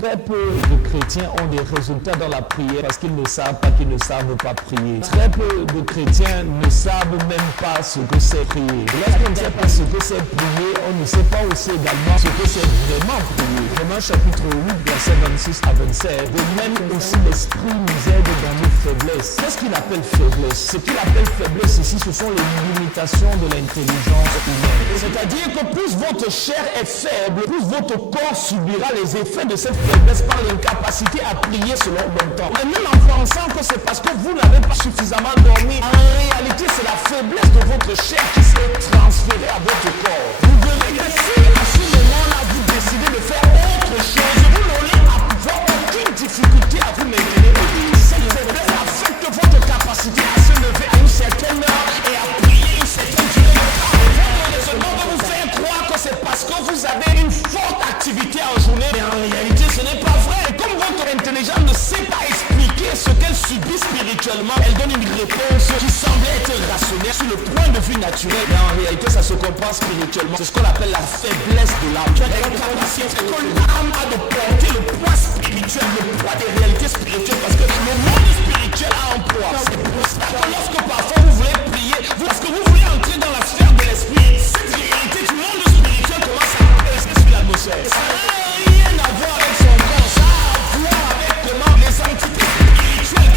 Très peu de chrétiens ont des résultats dans la prière parce qu'ils ne savent pas qu'ils ne savent pas prier. Très peu de chrétiens ne savent même pas ce que c'est prier. Et lorsqu'on ne sait pas ce que c'est prier, on ne sait pas aussi également ce que c'est vraiment prier. Romains chapitre 8, versets 26 à 27. De même aussi l'Esprit nous aide dans nos faiblesses. Qu'est-ce qu'il appelle faiblesse? Ce qu'il appelle faiblesse ici, ce sont les limitations de l'intelligence humaine. C'est-à-dire que plus votre chair est faible, plus votre corps subira les effets de cette faiblesse par l'incapacité à prier selon le bon temps. Et même en pensant que c'est parce que vous n'avez pas suffisamment dormi, en réalité c'est la faiblesse de votre chair qui s'est transférée à votre corps. Vous verrez que si à ce moment-là vous décidez de faire autre chose, vous n'aurez avoir aucune difficulté à vous maintenir debout. Cette faiblesse affecte votre capacité à se lever à une certaine heure et à prier une certaine durée de temps. Le raisonnement va vous faire croire que c'est parce que vous avez une forte activité en journée, mais en réalité ce n'est pas vrai. Et comme votre intelligence ne sait pas expliquer ce qu'elle subit spirituellement, elle donne une réponse qui semble être rationnelle sur le point de vue naturel, mais en réalité ça se comprend spirituellement. C'est ce qu'on appelle la faiblesse de l'âme. Tu as la capacité que l'âme a de porter le poids spirituel, le poids des réalités spirituelles, parce que le monde spirituel a un poids. C'est pour ça que lorsque parfois vous voulez prier, lorsque vous voulez entrer dans la sphère de l'esprit, cette réalité du monde spirituel commence à peser sur l'atmosphère. Ça n'a rien à voir avec son corps, ça a à voir avec comment les entités spirituelles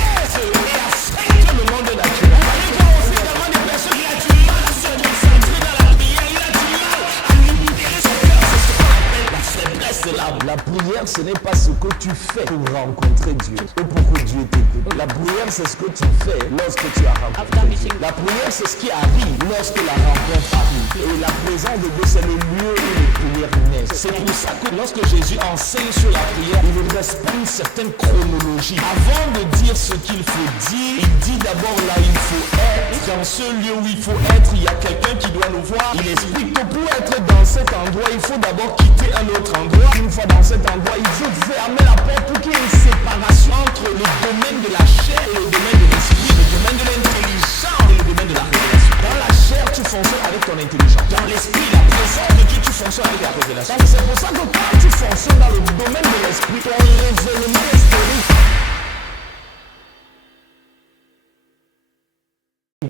et affectent le monde naturel. Vous allez voir aussi également des personnes qui ont du mal à se concentrer dans la prière, il a du mal à libérer son cœur. C'est ce qu'on appelle la faiblesse de l'âme. La prière, ce n'est pas ce que tu fais pour rencontrer Dieu ou pour que Dieu t'écoute. La prière, c'est ce que tu fais lorsque tu as rencontré Dieu. La prière, c'est ce qui arrive lorsque la rencontre arrive. Et la présence de Dieu, c'est le lieu où les prières naissent. C'est pour ça que lorsque Jésus enseigne sur la prière, il respecte une certaine chronologie. Avant de dire ce qu'il faut dire, il dit d'abord là il faut être. Dans ce lieu où il faut être, il y a quelqu'un qui doit nous voir. Il explique que pour être dans cet endroit, il faut d'abord quitter un autre endroit. Une fois dans cet endroit, il faut fermer la porte pour qu'il y ait une séparation entre le domaine de la chair et le domaine de l'esprit, le domaine de l'intelligence et le domaine de la révélation. Dans la chair, tu fonctionnes avec ton intelligence. Dans l'esprit, la présence de Dieu, tu fonctionnes avec la révélation. C'est pour ça que quand tu fonctionnes dans le domaine de l'esprit, ton raisonnement historique.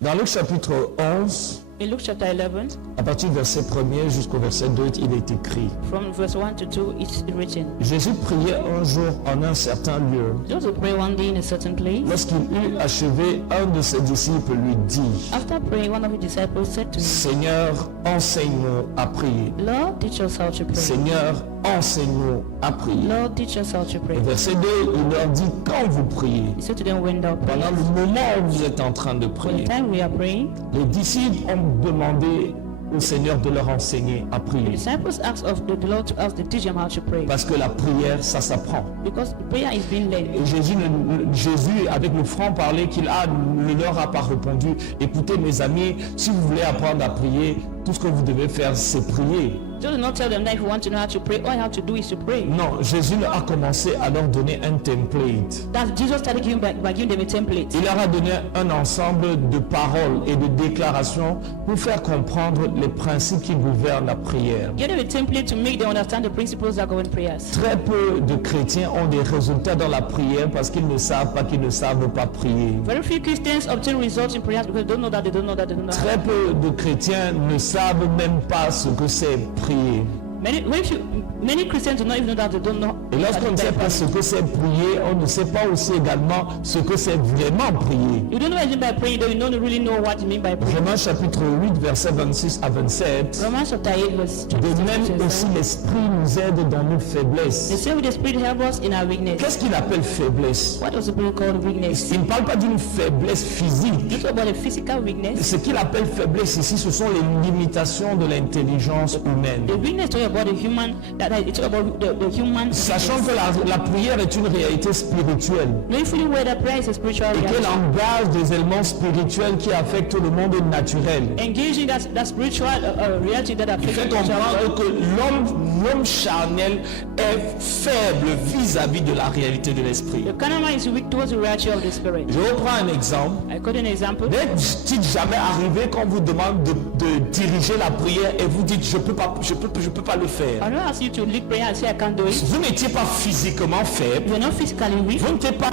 Dans Luc chapitre 11, in Luke chapter 11, à partir du verset 1er jusqu'au verset 2, il est écrit: from verse 1 to 2, it's written, Jésus priait un jour en un certain lieu. Jesus would pray one day in a certain place. Lorsqu'il eut achevé, un de ses disciples lui dit: After praying, one of his disciples said to him, Seigneur, enseigne-nous à prier. Lord, teach us how to pray. Seigneur, enseigne-nous à prier. Lord, teach us how to pray. Au verset 2, il leur dit: Quand vous priez, He said to them, when thou pendant prayest, le moment où vous êtes en train de when prier, the time we are praying, les disciples ont demandé au Seigneur de leur enseigner à the prier. disciples asked of the Lord to ask to teach them how to pray. Parce que la prière, ça s'apprend. Because prayer is being led. Et Jésus, avec le franc-parler qu'il a, ne leur a pas répondu: Écoutez mes amis, si vous voulez apprendre à prier, tout ce que vous devez faire, c'est prier. Jesus did not tell them that if you want to know how to pray, all you have to do is to pray. Non, Jésus a commencé à leur donner un template. That Jesus started giving by giving them a template. Il leur a donné un ensemble de paroles et de déclarations pour faire comprendre les principes qui gouvernent la prière. Give them a template to make them understand the principles that govern prayers. Très peu de chrétiens ont des résultats dans la prière parce qu'ils ne savent pas qu'ils ne savent pas prier. Very few Christians obtain results in prayers because they don't know that they don't know that they don't know. Très peu de chrétiens ne savent même pas ce que c'est prier. Many Christians do not even know that they don't know. Et lorsqu'on ne sait pas ce que c'est prier, on ne sait pas aussi également ce que c'est vraiment prier. You don't know anything by praying, though you don't really know what you mean by praying. Romains chapitre 8, versets 26 à 27. Romans chapter 8 verse 26. De même aussi l'Esprit nous aide dans nos The faiblesses. same way the Spirit helps us in our weakness. Qu'est-ce qu'il appelle faiblesse? What does the Spirit call weakness? Il ne parle pas d'une faiblesse physique. It's about a physical weakness. Ce qu'il appelle faiblesse ici, ce sont les limitations de l'intelligence humaine. The weakness talks about the human, it's about the human. Sachant que la prière est une réalité spirituelle Knowing fully well that prayer is a spiritual et qu'elle reality. engage des éléments spirituels qui affectent le monde naturel. Engaging that spiritual reality that Il affects fait the natural comprendre world. que l'homme charnel est faible vis-à-vis de la réalité de l'esprit. The carnal man is weak towards the reality of the Spirit. Je reprends un exemple. I quote an example. N'est-il jamais arrivé qu'on vous demande de diriger la prière et vous dites je peux pas le faire? I don't ask you to lead prayer and say I can't do it. Vous n'étiez pas physiquement faible. You're not physically weak. Vous n'étiez pas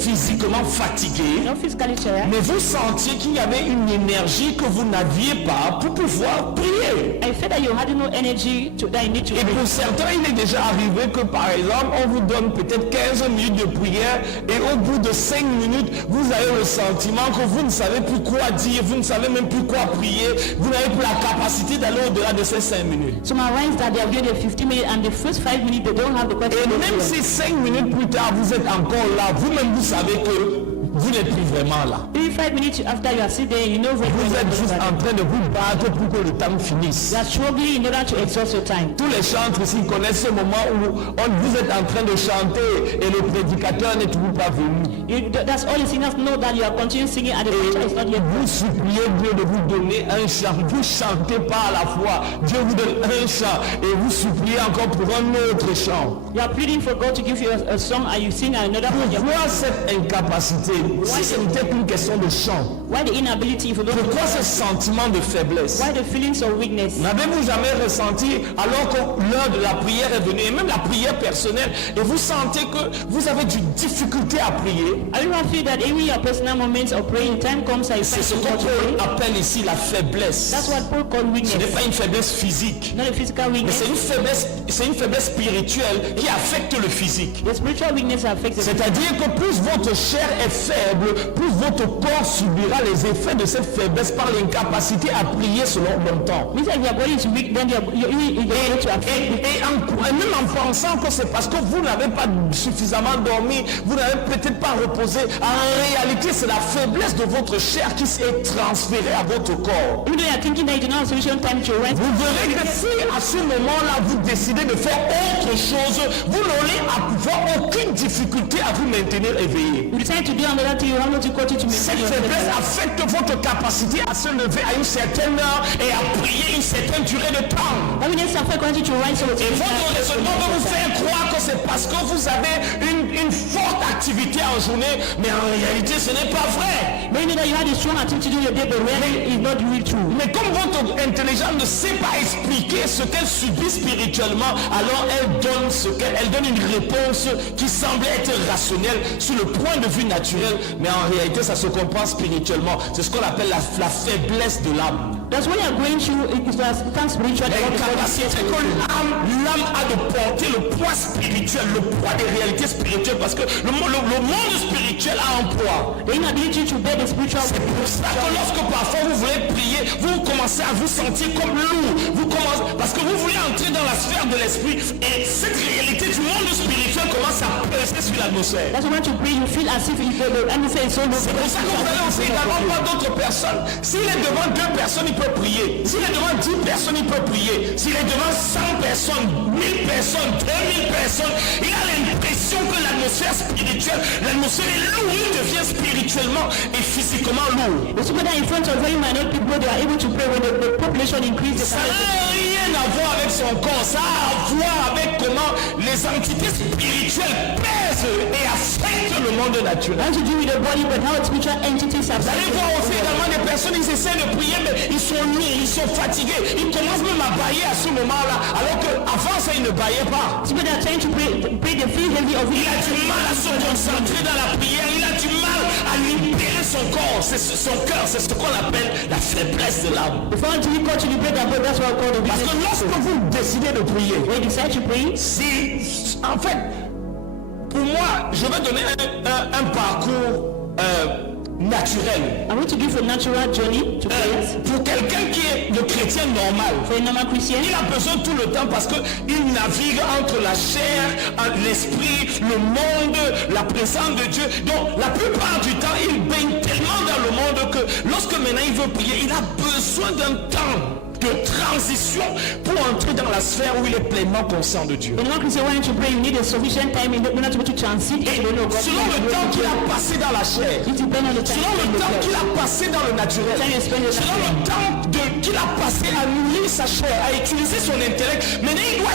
physiquement fatigué. You're not physically tired. Mais vous sentiez qu'il y avait une énergie que vous n'aviez pas pour pouvoir prier. I felt that you had no energy that you need to Et pray. pour certains, il est déjà arrivé que par exemple, on vous donne peut-être 15 minutes de prière et au bout de 5 minutes, vous avez le sentiment que vous ne savez plus quoi dire, vous ne savez même plus quoi prier, vous n'avez plus la capacité d'aller au-delà de ces 5 minutes. So my realize that they have given the 50 minutes and the first 5 minutes they don't have the question. Et même si 5 minutes plus tard, vous êtes encore là, vous-même vous savez que vous n'êtes plus vraiment là. 5 minutes after you are sitting there, you know Vous êtes juste en train de vous battre pour que le temps finisse. you are struggling in order to exhaust your time. Tous les chantres ici connaissent ce moment où vous êtes en train de chanter et le prédicateur n'est toujours pas venu. That's all the singers know, that you are continuing singing and the preacher is not yet. Vous suppliez Dieu de vous donner un chant. Vous chantez pas à la fois. Dieu vous donne un chant et vous suppliez encore pour un autre chant. You are pleading for God to give you a song and you sing another one. Pourquoi cette incapacité? Si ce n'était qu'une question de chant. Why the inability if you don't? Pourquoi ce sentiment de faiblesse? Why the feelings of weakness? N'avez-vous jamais ressenti alors que l'heure de la prière est venue, et même la prière personnelle, et vous sentez que vous avez du difficulté à prier? I don't feel that even your personal moments of praying, time comes and you C'est ce find que difficult to Paul pray. appelle ici la faiblesse. That's what Paul called Ce n'est weakness. pas une faiblesse physique, Not a physical mais weakness. c'est une faiblesse spirituelle qui affecte le physique. The spiritual weakness affects the C'est-à-dire que plus votre chair est faible, plus votre corps subira les effets de cette faiblesse par l'incapacité à prier selon le temps. means that if your body is weak, then you're going to affect. Et même en pensant que c'est parce que vous n'avez pas suffisamment dormi, vous n'avez peut-être pas reposé, en réalité c'est la faiblesse de votre chair qui s'est transférée à votre corps. Even though you're thinking that you do not have sufficient time to rest, Vous verrez que si à ce moment-là vous décidez de faire autre chose, vous n'aurez avoir aucune difficulté à vous maintenir éveillé. you decide to do another thing, you have no difficulty to Cette maintain faiblesse yourself. affecte votre capacité à se lever à une certaine heure et à prier une certaine durée de temps. Weakness affects quality to rise so Et votre raisonnement va vous faire croire que c'est parce que vous avez une forte activité en journée, mais en réalité ce n'est pas vrai. Maybe that you had a strong activity during your day, but really it's not really true. Mais comme votre intelligence ne sait pas expliquer ce qu'elle subit spirituellement, alors elle donne une réponse qui semble être rationnelle sur le point de vue naturel, mais en réalité ça se comprend spirituellement. C'est ce qu'on appelle la faiblesse de l'âme. That's what you're going through. It's a spiritual. L'incapacité que l'âme a de porter le poids spirituel, le poids des réalités spirituelles, parce que le monde spirituel a un poids. The inability to bear the spiritual. C'est pour ça que lorsque parfois vous voulez prier, vous commencez à vous sentir comme lourd. Parce que vous voulez entrer dans la sphère de l'esprit et cette réalité du monde spirituel commence à peser sur l'atmosphère. That's why when you pray, you feel as if the atmosphere is so low. C'est pour ça que vous allez aussi également voir d'autres personnes. S'il est devant 2 personnes, il peut prier. S'il est devant 10 personnes, il peut prier. S'il est devant 100 personnes, 1000 personnes, 2000 personnes, il a l'impression que l'atmosphère spirituelle, l'atmosphère est lourde, il devient spirituellement et physiquement lourd. The people that in front of very minor people, they are able to pray when the population increases. Ça n'a rien à voir avec son corps, ça a à voir avec comment les entités spirituelles pèsent et affectent le monde naturel. Nothing to do with the body, but how spiritual entities are. Vous allez voir aussi également des personnes, ils essaient de prier, mais ils sont lourds, ils sont fatigués. Ils commencent même à bailler à ce moment-là, alors qu'avant ça, ils ne baillaient pas. People that are trying to pray, they feel heavy of Il it. a du mal à se concentrer dans la prière, il a du mal à libérer son corps, c'est son cœur, c'est ce qu'on appelle la faiblesse de l'âme. If I want to be called to liberate that, but that's what I call the Parce que weakness. lorsque vous décidez de prier, When you decide to pray, si, en fait, pour moi, je vais donner un parcours naturel. I want to give a natural journey to prayers. Pour quelqu'un qui est le chrétien normal, For a normal Christian, il a besoin tout le temps parce qu'il navigue entre la chair, l'esprit, le monde, la présence de Dieu. Donc la plupart du temps, il baigne tellement dans le monde que lorsque maintenant il veut prier, il a besoin d'un temps de transition pour entrer dans la sphère où il est pleinement conscient de Dieu. a normal Christian wanting to pray, you need a sufficient time in order to be able to transit into the will of God. Selon le temps qu'il a passé dans la chair, It depends on the time. selon le temps qu'il a passé dans le naturel, selon le temps qu'il a passé à nourrir sa chair, à utiliser son intellect, maintenant il doit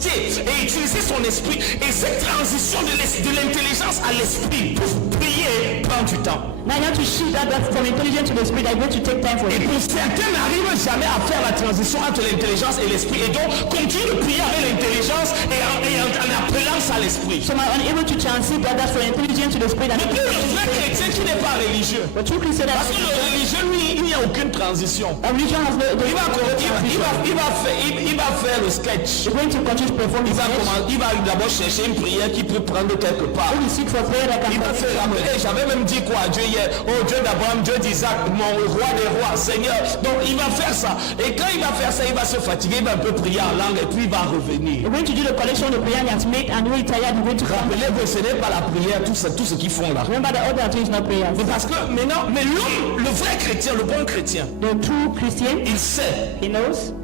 poster et utiliser son esprit. Et cette transition de l'intelligence à l'esprit pour prier prend du temps. Now you have to shift that from intelligence to the spirit. I'm going to take time for Et it. pour certains n'arrivent jamais à faire la transition entre l'intelligence et l'esprit. Et donc, continue de prier avec l'intelligence et en appelant ça l'esprit. Some are unable to transit that from intelligence to the spirit. Mais pour le vrai chrétien qui n'est pas religieux, But true Christian, parce que le religieux, lui, il n'y a aucune transition. a religion has no. Il va faire le sketch. You're going to continue to perform Il his va, il va d'abord chercher une prière qui peut prendre quelque part. When you seek for prayer, that can Il va se rappeler, j'avais même dit quoi à Dieu hier, oh Dieu d'Abraham, Dieu d'Isaac, mon roi des rois, Seigneur. Donc il va faire ça. Et quand il va faire ça, il va se fatiguer, il va un peu prier en langue et puis il va revenir. You're going to do the collection of the prayer he has made, and when you're tired, you're going to come. Rappelez-vous, ce n'est pas la prière, tout ce qu'ils font là. Remember the other thing is not prayer. C'est parce que maintenant, mais l'homme, le vrai chrétien, le bon chrétien, The true Christian, il sait, he knows.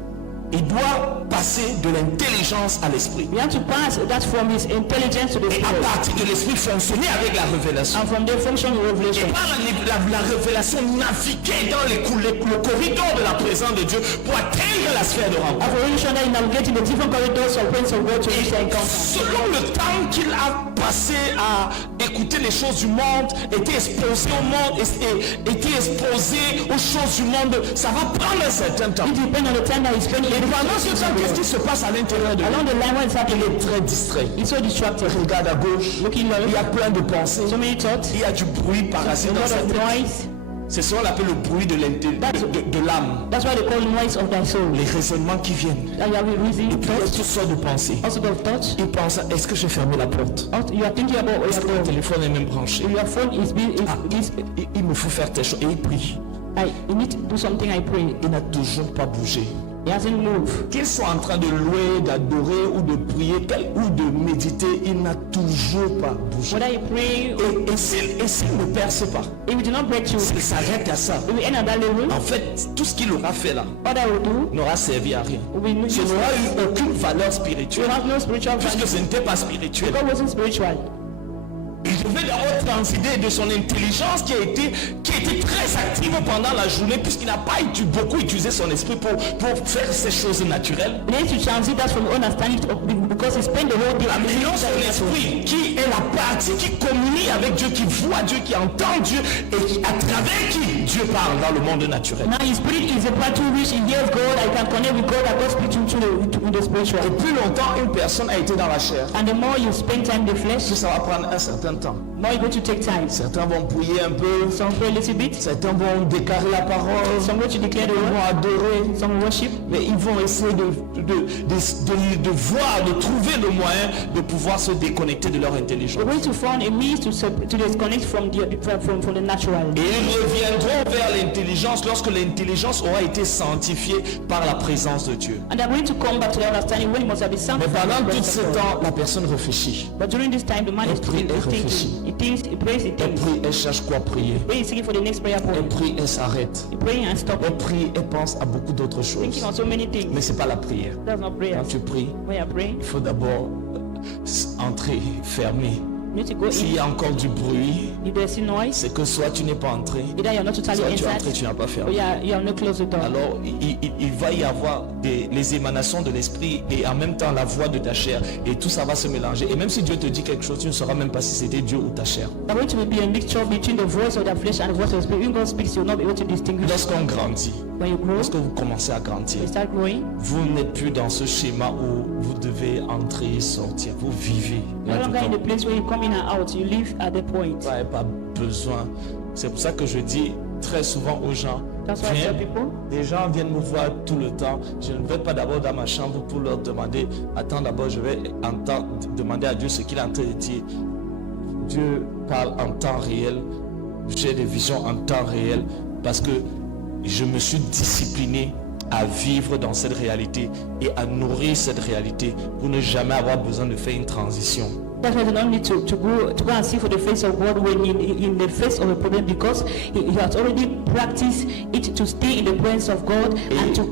il doit passer de l'intelligence à l'esprit. We have to pass that from his intelligence to the Et à spirit, partir de l'esprit, fonctionner avec la révélation. and from the function of Et revelation. par la révélation, naviguer dans le corridor de la présence de Dieu pour atteindre la sphère de rencontre. Of revelation that you navigate in the different corridors of ways of God to reach the encounter. Selon le temps qu'il a passé à écouter les choses du monde, été exposé au monde, été exposé aux choses du monde, ça va prendre un certain temps. It depends on the time that he spent. Et pendant ce temps, qu'est-ce qui se passe à l'intérieur de lui? Along the line when it's Il happening, est très distrait. he's so distracted. Il regarde à gauche, Looking il y left, a plein de pensées, so many thoughts, il y a du bruit parasite a dans lot sa of tête. noise. C'est ce qu'on appelle le bruit de l'âme. That's why they call noise of thy soul. Les raisonnements qui viennent. That you have a reason, Il y a thoughts, toutes sortes de pensées. all sorts of thoughts. Il pense, est-ce que j'ai fermé la porte? Also, you are thinking about Est-ce que mon your téléphone est même branché? Your phone is being Il me faut faire telle chose. Et il prie. you need to do something. I pray. Il n'a toujours pas bougé. He hasn't moved. Qu'il soit en train de louer, d'adorer ou de prier ou de méditer, il n'a toujours pas bougé. Whether you pray or Et s'il ne perce pas, if you do not break through, s'il s'arrête à ça, if we end at that level, en fait, tout ce qu'il aura fait là all that will do n'aura servi à rien. will be Ce n'aura eu aucune valeur you spirituelle, have no spiritual value. puisque ce n'était pas spirituel. God wasn't spiritual. Il devait d'abord transider de son intelligence qui a été très active pendant la journée, puisqu'il n'a pas beaucoup utilisé son esprit pour faire ces choses naturelles. We need to transit that from understanding because he spent the whole day Amenons son esprit qui est la partie qui communie avec Dieu, qui voit Dieu, qui entend Dieu et à travers qui Dieu parle dans le monde naturel. Now his spirit is a part to which he hears God. I can connect with God. I God speak to the spiritual. Et plus longtemps une personne a été dans la chair, And the more you spend time in the flesh, plus ça va prendre un certain temps. more you're going to take time. Certains vont prier un peu, Some pray a little bit. certains vont déclarer la parole, Some going to declare the ils word. vont adorer, Some worship. mais ils vont essayer de voir, de trouver le moyen de pouvoir se déconnecter de leur intelligence. We're going to find a means to disconnect from the natural. Et ils reviendront vers l'intelligence lorsque l'intelligence aura été sanctifiée par la présence de Dieu. And they're going to come back to the understanding when it must have been Mais sanctified. pendant by the tout presence ce of God. temps, la personne réfléchit. But during this time, the man is prie, elle thinking. réfléchit. He thinks, he prays, he Elle thinks. prie, elle cherche quoi prier. Pray, he's seeking for the next prayer Elle point. prie, elle s'arrête. He praying and stop. Elle prie, elle pense à beaucoup d'autres Thinking choses. on so many things. Mais c'est pas la prière. That's not prayer. Quand tu pries, When you're praying, il faut d'abord entrer, fermer. you need to go S'il in. y a encore du bruit, If there's noise, c'est que soit tu n'es pas entré, either you're not totally soit tu es entré, inside, tu n'as pas or fermé. you are not close the door. Alors il va y avoir les émanations de l'esprit et en même temps la voix de ta chair et tout ça va se mélanger. Et même si Dieu te dit quelque chose, tu ne sauras même pas si c'était Dieu ou ta chair. There's going to be a mixture between the voice of the flesh and the voice of the spirit. When God speaks, you'll not be able to distinguish. Lorsqu'on grandit, When you grow, lorsque vous commencez à grandir, you start growing. vous n'êtes plus dans ce schéma où vous devez entrer et sortir. Vous vivez No longer in the là-dedans. place where you come in and out. You live at the point. Vous n'avez pas besoin. C'est pour ça que je dis très souvent aux gens, That's why I tell viens. people, Les gens viennent me voir tout le temps. Je ne vais pas d'abord dans ma chambre pour leur demander. Attends, d'abord, je vais demander à Dieu ce qu'il est en train de dire. Dieu parle en temps réel. J'ai des visions en temps réel parce que je me suis discipliné à vivre dans cette réalité et à nourrir cette réalité pour ne jamais avoir besoin de faire une transition. that's why you don't need to go and see for the face of God when in the face of a problem, because he has already practiced it to stay in the presence of God and to.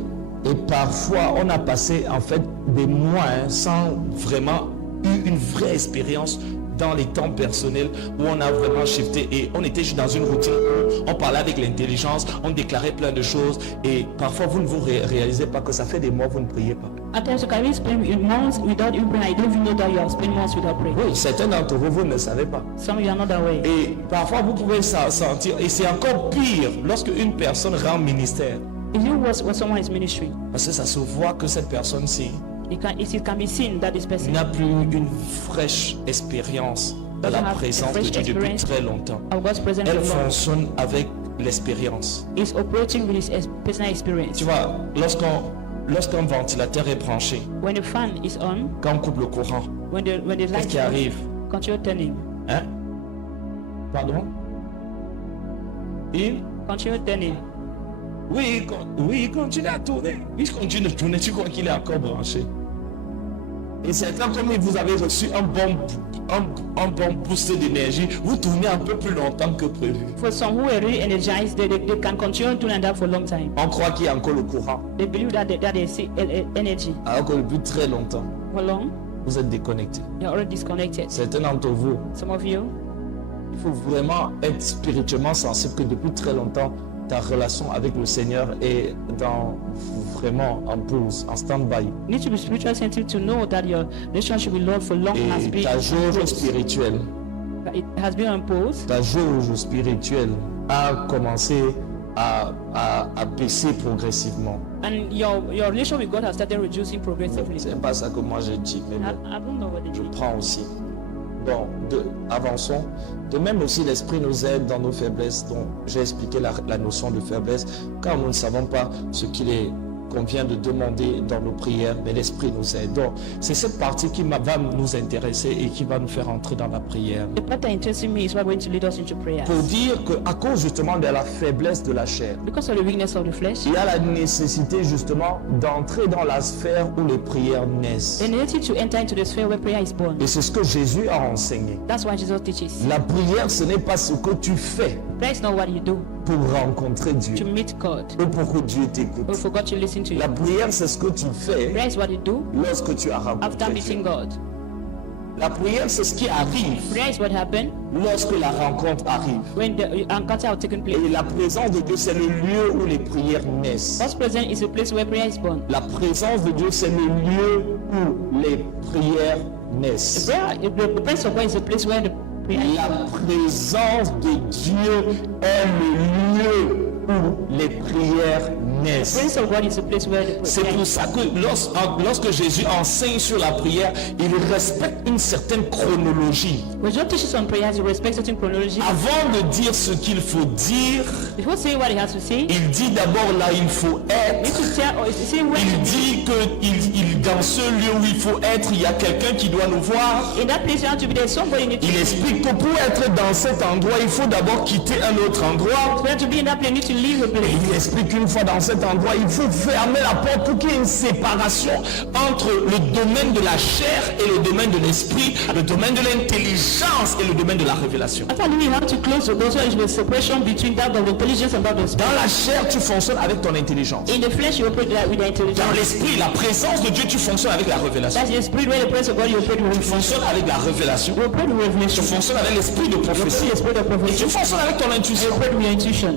Et parfois, on a passé en fait des mois sans vraiment eu une vraie expérience dans les temps personnels où on a vraiment shifté et on était juste dans une routine où on parlait avec l'intelligence, on déclarait plein de choses et parfois vous ne vous réalisez pas que ça fait des mois que vous ne priez pas. At times you can even spend months without even praying. I don't even know that you have spent months without praying. Oui, certains d'entre vous, vous ne le savez pas. Some of you are not that way. Et parfois vous pouvez sentir, et c'est encore pire lorsque une personne rend ministère. If you was when someone is ministry, Parce que ça se voit que cette personne-ci it can be seen that this person n'a plus une fraîche expérience de la doesn't have a présence de fresh Dieu depuis experience très longtemps. of God's presence Elle for long. fonctionne avec l'expérience. Is operating with his personal experience. Tu vois, lorsqu'un ventilateur est branché, When the fan is on, quand on coupe le courant, when the qu'est-ce light qui arrive? continue turning, Hein? Pardon? continue turning. Oui, il continue à tourner. Il continue de tourner, tu crois qu'il est encore branché. Et c'est comme vous avez reçu un bon boost d'énergie, vous tournez un peu plus longtemps que prévu. For some who are really energized, they can continue doing that for a long time. On croit qu'il y a encore le courant, They believe that they see energy alors que depuis très longtemps, for long. vous êtes déconnecté. You're already disconnected. Certains d'entre vous, Some of you, il faut vraiment être spirituellement sensible que depuis très longtemps, ta relation avec le Seigneur est vraiment en pause, en stand-by. you need to be spiritually sensitive to know that your relationship with Lord for long has Et been ta on jauge pause. spirituelle, It has been on pause. ta jauge spirituelle a commencé à baisser progressivement. And your relation with God has started reducing progressively. C'est pas ça que moi je dis, mais bon, I don't know what they je mean. prends aussi. Bon, avançons. De même aussi, l'Esprit nous aide dans nos faiblesses, dont j'ai expliqué la notion de faiblesse, car nous ne savons pas ce qu'il est qu'on vient de demander dans nos prières, mais l'Esprit nous aide. Donc, c'est cette partie qui va nous intéresser et qui va nous faire entrer dans la prière. The part that interests me is what going to lead us into prayer. Pour dire qu'à cause justement de la faiblesse de la chair, Because of the weakness of the flesh, il y a la nécessité justement d'entrer dans la sphère où les prières naissent. the need to enter into the sphere where prayer is born. Et c'est ce que Jésus a enseigné. That's why Jesus teaches. La prière, ce n'est pas ce que tu fais Prayer is not what you do pour rencontrer Dieu, to meet God ou pour que Dieu t'écoute. or for God to listen to La you. prière, c'est ce que tu fais Prayer is what you do lorsque tu as after rencontré meeting Dieu. God. La prière, c'est ce qui arrive Prayer is what happened lorsque la rencontre arrive. when the encounter has taken place. Et la présence de Dieu, c'est le lieu où les prières naissent. God's presence is a place where prayer is born. La présence de Dieu, c'est le lieu où les prières naissent. The presence of God is a place where the prayer is La born. présence de Dieu est le lieu où les prières The naissent. presence of God is a place where the C'est prayer pour is ça que lorsque Jésus enseigne sur la prière, il respecte une certaine chronologie. When God teaches on prayer, he respects certain chronology. Avant de dire ce qu'il faut dire, Before saying what he has to say, il dit d'abord là il faut he needs être. to tell or say where Il to be. dit que dans ce lieu où il faut être, il y a quelqu'un qui doit nous voir. In that place you have to be there. Somebody needs to Il be. explique que pour être dans cet endroit, il faut d'abord quitter un autre endroit. For you to be in that place, you need to leave the place. Il explique qu'une fois dans cet endroit, il faut fermer la porte pour qu'il y ait une séparation entre le domaine de la chair et le domaine de l'esprit, le domaine de l'intelligence et le domaine de la révélation. After leaving, you have to close the door so there is a separation between that of intelligence and that of spirit. Dans la chair, tu fonctionnes avec ton intelligence. In the flesh, you operate with the Dans intelligence. l'esprit, la présence de Dieu, tu fonctionnes avec la révélation. That's the spirit where the presence of God, you operate with Tu revelation. fonctionnes avec la révélation. You operate with Tu revelation. fonctionnes avec l'esprit de You operate prophétie. with the spirit of Et tu prophecy. fonctionnes avec ton You intuition. operate with your intuition.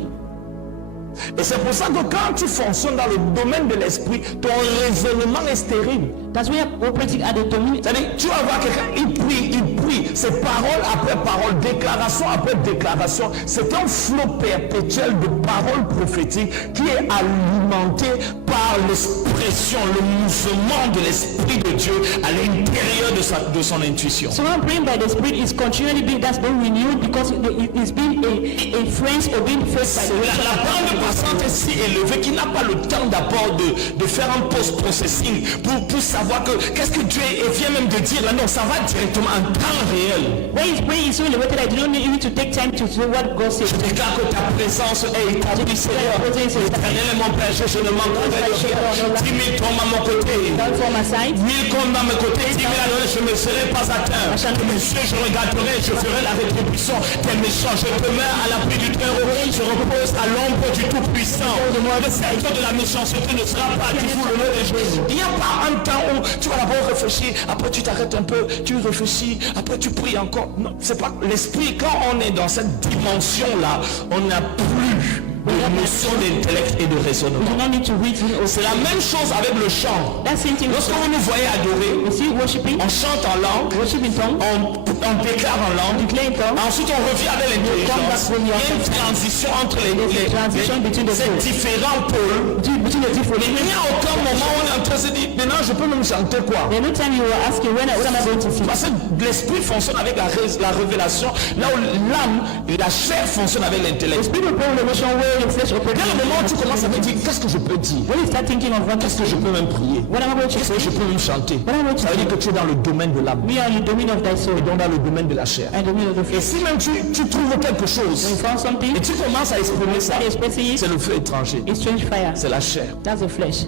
Et c'est pour ça que quand tu fonctionnes dans le domaine de l'esprit, ton raisonnement est stérile. That's why you're operating at the domain. C'est-à-dire, tu vas voir quelqu'un, il prie, c'est parole après parole, déclaration après déclaration. C'est un flot perpétuel de paroles prophétiques qui est alimenté par l'expression, le mouvement de l'Esprit de Dieu à l'intérieur de son intuition. So when praying by the spirit is continually being that's being renewed because it is being influenced or being fed by the La bande passante est si élevée qu'il n'a pas le temps d'abord de faire un post-processing pour savoir que qu'est-ce que Dieu vient même de dire là. Non, ça va directement en temps réel. when he's praying is so elevated that you don't need even to take time to say what God says. Je déclare que ta présence est établie, Seigneur. Éternel est mon Père, je ne manquerai de rien. 10 000 tombent à mon côté, 1000 Down for my side. tombent à mes côtés, 10 000 à l'heure, je ne serai pas atteint. Mes yeux, je regarderai, je ferai la rétribution des méchants. Je demeure à l'abri du Très-Haut, je repose à l'ombre du Tout-Puissant. Le secteur de la méchanceté ne sera pas du tout le nom de Jésus. Il n'y a pas un temps où tu vas d'abord réfléchir, après tu t'arrêtes un peu, tu réfléchis, après tu l'esprit encore. Non, c'est pas l'esprit. Quand on est dans cette dimension-là, on n'a plus de notion d'intellect et de We raisonnement. do not need to reason or C'est la même chose avec le chant. that same thing. Lorsque vous nous voyez adorer, We see worshiping, on chante en langue, worship in tongue, on déclare en langue, declare in tongue. ensuite on revient avec l'intelligence. Il y a une transition entre ces différents pôles. Between the different. Il n'y a aucun moment où on est en train de se dire, maintenant je peux même chanter quoi? There's no time you will ask you when am I going to sing. Parce que l'esprit fonctionne avec la révélation, là où l'âme et la chair fonctionnent avec l'intellect. People play with emotion where your flesh operates. Dès le moment où tu commences à te dire, qu'est-ce que je peux dire? When you start thinking of what Qu'est-ce que je peux même prier? what am I going to Qu'est-ce que je say? peux même chanter? What am I going Ça to veut dire que tu es dans le domaine de l'âme. We are in the domain of thy soul Et donc dans le domaine de la chair. and the domain of the Et flesh. si même tu trouves quelque When you chose found something, et tu commences à exprimer ça, start expressing it, c'est le feu étranger. it's strange fire. C'est la chair. That's the flesh.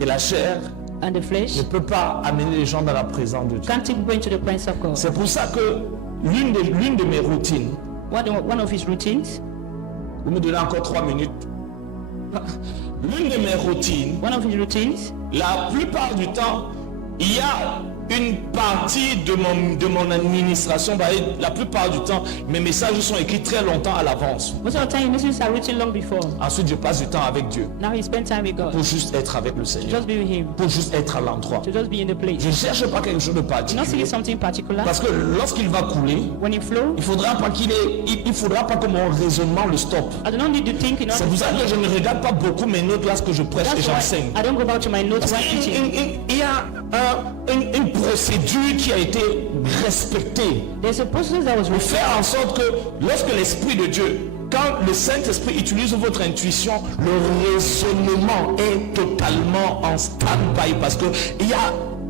Et la chair And the flesh ne peut pas amener les gens dans la présence de Dieu. can't take people into the presence of God. C'est pour ça que l'une de mes routines, One of his routines, vous me donnez encore 3 minutes. L'une de mes routines, one of his routines, la plupart du temps, il y a une partie de mon administration. La plupart du temps, mes messages sont écrits très longtemps à l'avance. most of the time messages are written long before. Ensuite, je passe du temps avec Dieu Now he spends time with God. pour juste être avec le To Seigneur, just be with him. pour juste être à l'endroit. To just be in the place. Je ne cherche pas quelque chose de Not particulier. seeing something particular. Parce que lorsqu'il va couler, When he flow, il faudra pas que mon raisonnement le stoppe. I do not need to think in order C'est pour ça que je ne regarde pas beaucoup mes notes lorsque je prêche et That's why j'enseigne. I don't go back to my notes while teaching. Il y a une procédure qui a été respectée There's a process that was pour referred. faire en sorte que lorsque l'Esprit de Dieu, quand le Saint-Esprit utilise votre intuition, le raisonnement est totalement en stand-by parce que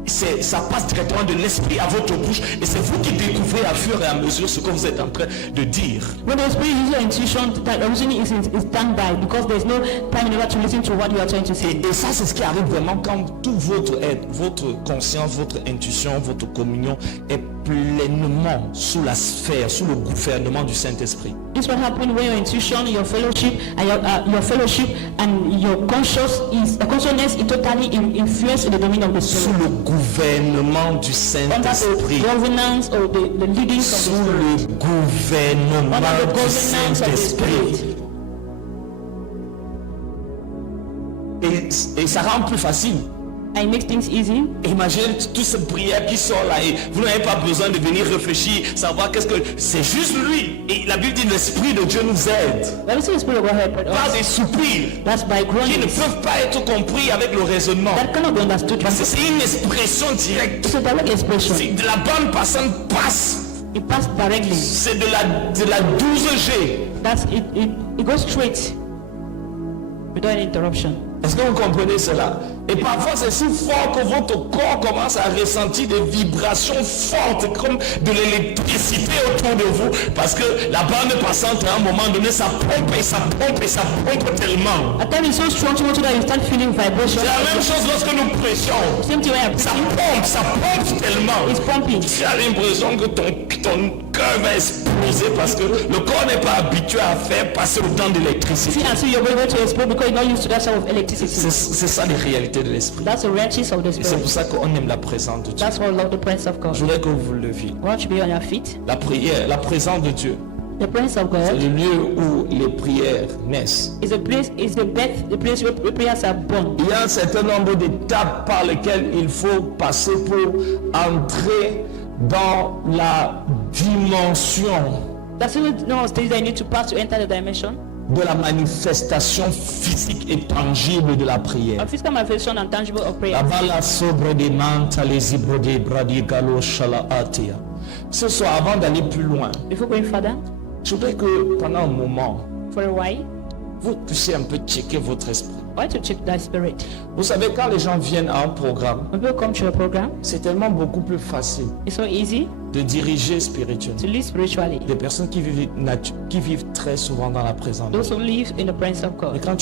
ça passe directement de l'esprit à votre bouche et c'est vous qui découvrez à fur et à mesure ce que vous êtes en train de dire. When the spirit uses your intuition, that reasoning is standby because there's no time in order to listen to what you are trying to say. Et ça, c'est ce qui arrive vraiment quand tout votre être, votre conscience, votre intuition, votre communion est pleinement sous la sphère, sous le gouvernement du Saint-Esprit. This is what happens when your intuition, your fellowship, and your consciousness is totally influenced in the domain of the Sous soul. le gouvernement du Under Saint-Esprit. the governance or the leading of Sous the spirit. le gouvernement Under the du governance of the Saint-Esprit. spirit. Et ça rend plus facile. And it makes things easy. Imaginez toute cette prière qui sort là et vous n'avez pas besoin de venir réfléchir, savoir qu'est-ce que... C'est juste lui. Et la Bible dit l'Esprit de Dieu nous aide. Let me see the spirit of God help Par us. des soupirs That's by qui ne groanings. peuvent pas être compris avec le raisonnement. That cannot be understood. Parce que c'est une expression directe. It's a direct expression. C'est de la bande passante passe. It passed directly. C'est de la 12G. It goes straight without any interruption. Est-ce que vous comprenez cela? Et parfois c'est si fort que votre corps commence à ressentir des vibrations fortes comme de l'électricité autour de vous parce que la bande passante à un moment donné ça pompe et ça pompe et ça pompe tellement. At times it's so strong so that you start feeling vibration. C'est la même chose lorsque nous prêchons. Same thing when you're Ça preaching. pompe tellement. It's pumping. Tu as l'impression que ton cœur va exploser parce que le corps n'est pas habitué à faire passer autant d'électricité. See, and so you're going to explode because you're not used to that sort of electricity. C'est ça les réalités de l'esprit. That's the riches of the Et c'est spirit. pour ça qu'on aime la présence de Dieu. That's why I love the presence of God. Je voudrais que vous vous leviez. I want you to be on your feet. La prière, la présence de Dieu, The presence of c'est God le lieu où les prières naissent. is the place where prayers are born. Il y a un certain nombre d'étapes par lesquelles il faut passer pour entrer dans la dimension That's no stage that you need to pass to enter the dimension. de la manifestation physique et tangible de la prière. A physical manifestation and tangible of prayer. La bala sobre des manta les ibrode bradigalo shalaatia. Ce soir, avant d'aller plus loin, Before going further, je voudrais que pendant un moment, for a while, vous puissiez un peu checker votre esprit. I want to check thy spirit. Vous savez, quand les gens viennent à un programme, When people come to a program, c'est tellement beaucoup plus facile it's so easy de diriger spirituellement. to live spiritually. Des personnes qui vivent très souvent dans la présence de Those Dieu. who live in the presence of Et God. quand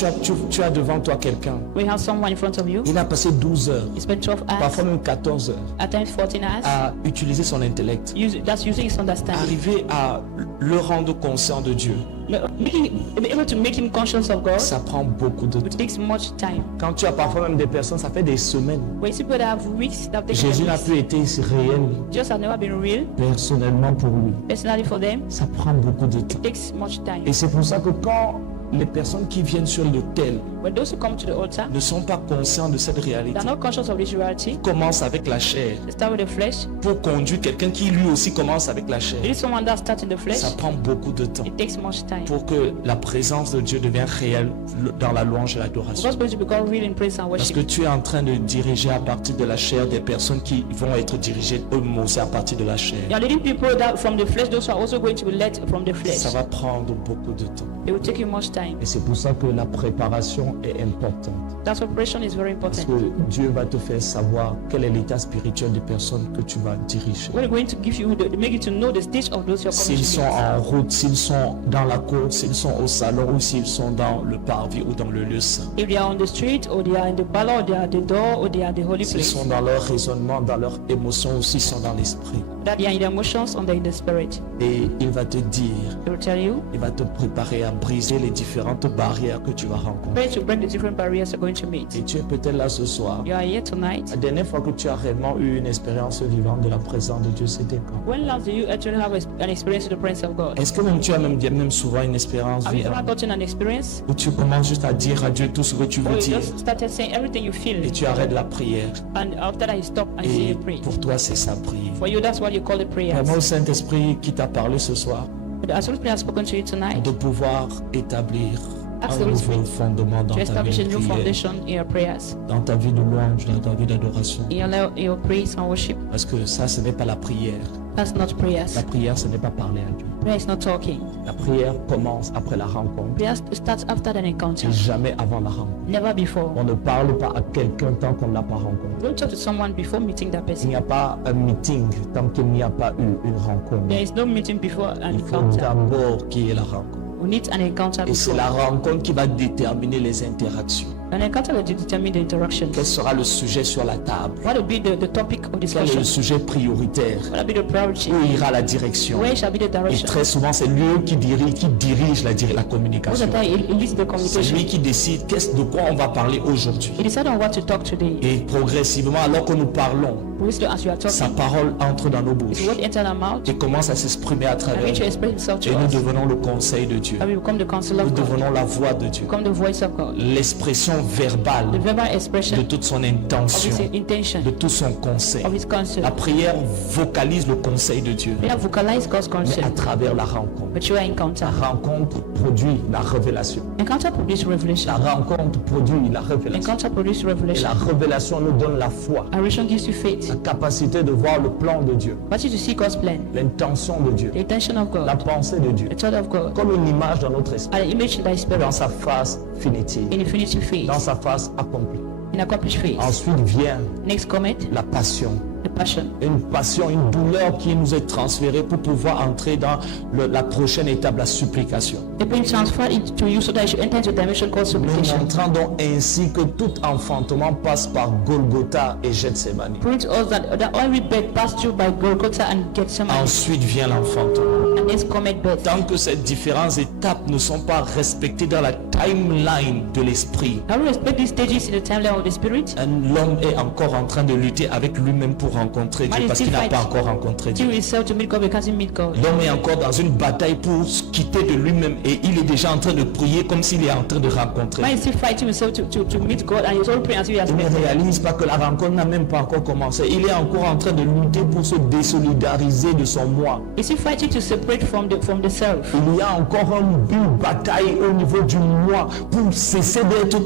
tu as devant toi quelqu'un, We have someone in front of you. il a passé 12 heures, He spent 12 hours, parfois même 14 heures, at times 14 hours, à utiliser son intellect, that's using his understanding. arriver à le rendre conscient de Dieu. be able to make him conscious of God, ça prend beaucoup de it temps. takes much time. Quand tu as parfois même des personnes, ça fait des semaines. When you see people that have weeks that have taken Jésus n'a weeks, plus été réel just have never been real, personnellement pour lui. personally for them, Ça prend beaucoup de temps. it takes much time. Et c'est pour ça que quand les personnes qui viennent sur l'autel When those who come to the altar, ne sont pas conscients de cette they réalité, are not conscious of this reality. commence avec la chair. They start with the flesh. Pour conduire quelqu'un qui lui aussi commence avec la chair, It is someone that starts in the flesh. ça prend beaucoup de temps It takes much time. pour que la présence de Dieu devienne réelle dans la louange et l'adoration. God's going to become real in praise and Parce worship. que tu es en train de diriger à partir de la chair des personnes qui vont être dirigées eux-mêmes aussi à partir de la chair. You are leading people that from the flesh, those who are also going to be led from the flesh. Ça va prendre beaucoup de temps. It will take you much time. Et c'est pour ça que la préparation est importante. That preparation is very Parce important. que Dieu va te faire savoir quel est l'état spirituel des personnes que tu vas diriger. We're going to give you, make you to know the stage of those you're coming S'ils to sont meet. en route, s'ils sont dans la cour, s'ils sont au salon ou s'ils sont dans le parvis ou dans le lieu saint. If they are on the street, or they are in the parlor, or they are at the door, or they are at the holy S'ils place, sont dans leur raisonnement, dans leurs émotions ou s'ils sont dans l'esprit. that they are in the emotions, or they are in the spirit. Et il va te dire, They will tell you, il va te préparer à briser les différentes barrières que tu vas rencontrer. pray to break the different barriers you're going to meet. Et tu es peut-être là ce soir. You are here tonight. La dernière fois que tu as réellement eu une expérience vivante de la présence de Dieu, c'était quand? When last do you actually have an experience with the presence of God? Est-ce que même tu as même souvent une expérience Have you ever vivante gotten an experience? où tu commences juste à dire à Dieu tout ce que tu Or veux you dire just started saying everything you feel, et tu arrêtes la prière? and after that you stop and say Et you pray. pour toi, c'est ça, prier. For you, that's what you call the prayers. Vraiment, au Saint-Esprit qui t'a parlé ce soir, But as Holy Spirit has spoken to you tonight, de pouvoir établir Ask un the Holy nouveau Spirit fondement dans to ta establish vie a de new prière, foundation in your prayers, dans ta vie de louange, dans ta vie d'adoration. in your praise and worship. Parce que ça, ce n'est pas la prière. That's not prayers. La prière, ce n'est pas parler à Dieu. Prayer is not talking. La prière commence après la rencontre Prayer starts after an encounter, et jamais avant la rencontre. never before. On ne parle pas à quelqu'un tant qu'on ne l'a pas rencontré. Don't talk to someone before meeting that Il person. n'y a pas un meeting tant qu'il n'y a pas eu une rencontre. There is no meeting before an Il faut encounter. d'abord qu'il y ait la rencontre. We need an encounter Et c'est before. la rencontre qui va déterminer les interactions. An encounter will determine the interaction. Quel sera le sujet sur la table? What will be the topic of Quel est discussion? le sujet prioritaire? What will be the priority? Où ira la direction? Where shall be the Et direction? très souvent, c'est lui qui dirige la Most of communication. the time, it leads the C'est communication. lui qui décide de quoi on va parler aujourd'hui. You decide on what to talk today. Et progressivement, alors que nous parlons, Wisdom as you are sa talking, parole entre dans nos bouches his word enter our mouth, et commence à s'exprimer à and travers reach to nous. express himself to Et nous us. devenons le conseil de Dieu. And we become the counsel Nous of God, devenons la voix de Dieu. become the voice of God, L'expression the verbale verbal de expression toute son of intention, his intention, de tout son conseil. of his counsel. La prière vocalise le conseil de Dieu, We have vocalized God's mais counsel, à travers la rencontre. but you are encounter. La rencontre produit la révélation. Encounter produce revelation. La rencontre produit la révélation. Encounter produce Et la revelation. révélation nous donne la foi, Revelation gives you faith. la capacité de voir le plan de Dieu, What you to see God's plan, l'intention de Dieu, the intention of la God, pensée de Dieu, the thought of God, comme une image dans notre esprit, and the image in thy dans spirit, sa face finitive, in infinity dans faith, sa face accomplie. in accomplished faith. Ensuite vient Next comment? la passion. The passion. Une passion, une douleur qui nous est transférée pour pouvoir entrer dans la prochaine étape, la supplication. It being transferred into you so that you should enter into a dimension called Nous supplication. montrons donc ainsi que tout enfantement passe par Golgotha et Gethsemane. Prove to us that every birth passed through by Golgotha and Gethsemane, Ensuite vient l'enfantement. and next comment birth. Tant que ces différentes étapes ne sont pas respectées dans la timeline de l'esprit, Now we respect these stages in the timeline of the spirit. l'homme est encore en train de lutter avec lui-même pour rencontrer Dieu parce qu'il n'a pas encore rencontré To Dieu. himself to meet God because he meet God. L'homme est encore dans une bataille pour se quitter de lui-même et il est déjà en train de prier comme s'il est en train de rencontrer Man Dieu. is still fighting himself to meet God, and he's all praying until he has Il met ne God. réalise pas que la rencontre n'a même pas encore commencé. Il est encore en train de lutter pour se désolidariser de son moi. Is he fighting to separate from the self? Il y a encore une bataille au niveau du moi pour cesser d'être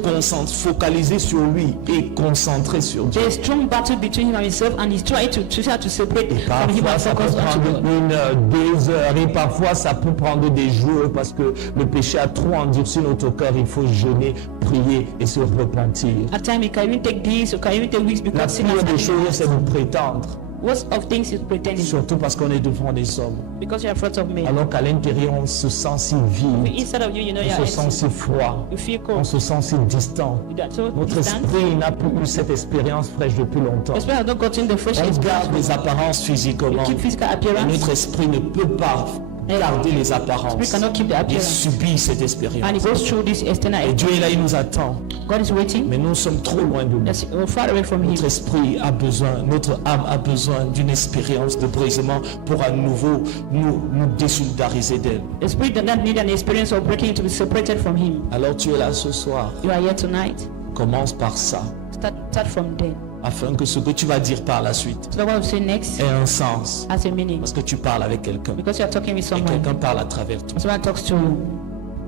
focalisé sur lui et concentré sur Dieu. There is a strong battle between him and himself, and he's trying to try to separate from him Parfois and ça peut focus on prendre God. 2 heures et parfois ça peut prendre des jours parce que le péché a trop endurci notre cœur. Il faut jeûner, prier et se repentir. At times it can even take days, it can even take weeks La because sin pire has des entered choses, your c'est heart. de prétendre, What of things is pretending? surtout parce qu'on est devant des hommes. Because you're in front of me. Alors qu'à l'intérieur, on se sent si vide, Inside of you, you know on you're se sent empty. si froid, You feel on cold. se sent si distant. You're so Notre distant. esprit n'a plus eu cette expérience fraîche depuis longtemps. The spirit has not gotten the fresh On experience. garde des apparences You physiquement. keep physical Et appearance. notre esprit ne peut pas garder les Spirit apparences. cannot keep the Il appearance. subit cette And he expérience. goes through this external Et Dieu est là, il nous attend. God is waiting. Mais nous sommes trop loin de lui. Yes, we're far away from him. Notre esprit a besoin, notre âme a besoin d'une expérience de brisement pour à nouveau nous désolidariser d'elle. The spirit does not need an experience of breaking to be separated from him. Alors tu es là ce soir. You are here tonight. Commence par ça, Start from there. afin que ce que tu vas dire par la suite So what I will say next ait un sens. has a meaning. Parce que tu parles avec quelqu'un. Because you are talking with Et someone. quelqu'un parle à travers toi. Someone talks to you.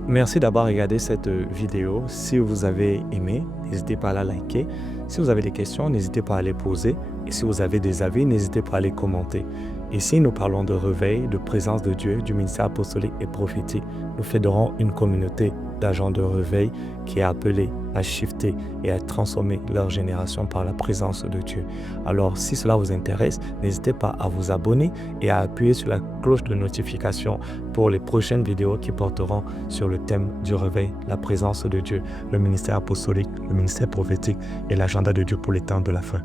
Merci d'avoir regardé cette vidéo. Si vous avez aimé, n'hésitez pas à la liker. Si vous avez des questions, n'hésitez pas à les poser. Et si vous avez des avis, n'hésitez pas à les commenter. Ici, nous parlons de réveil, de présence de Dieu, du ministère apostolique et prophétique. Nous fédérons une communauté d'agents de réveil qui est appelée à shifter et à transformer leur génération par la présence de Dieu. Alors, si cela vous intéresse, n'hésitez pas à vous abonner et à appuyer sur la cloche de notification pour les prochaines vidéos qui porteront sur le thème du réveil, la présence de Dieu, le ministère apostolique, le ministère prophétique et l'agenda de Dieu pour les temps de la fin.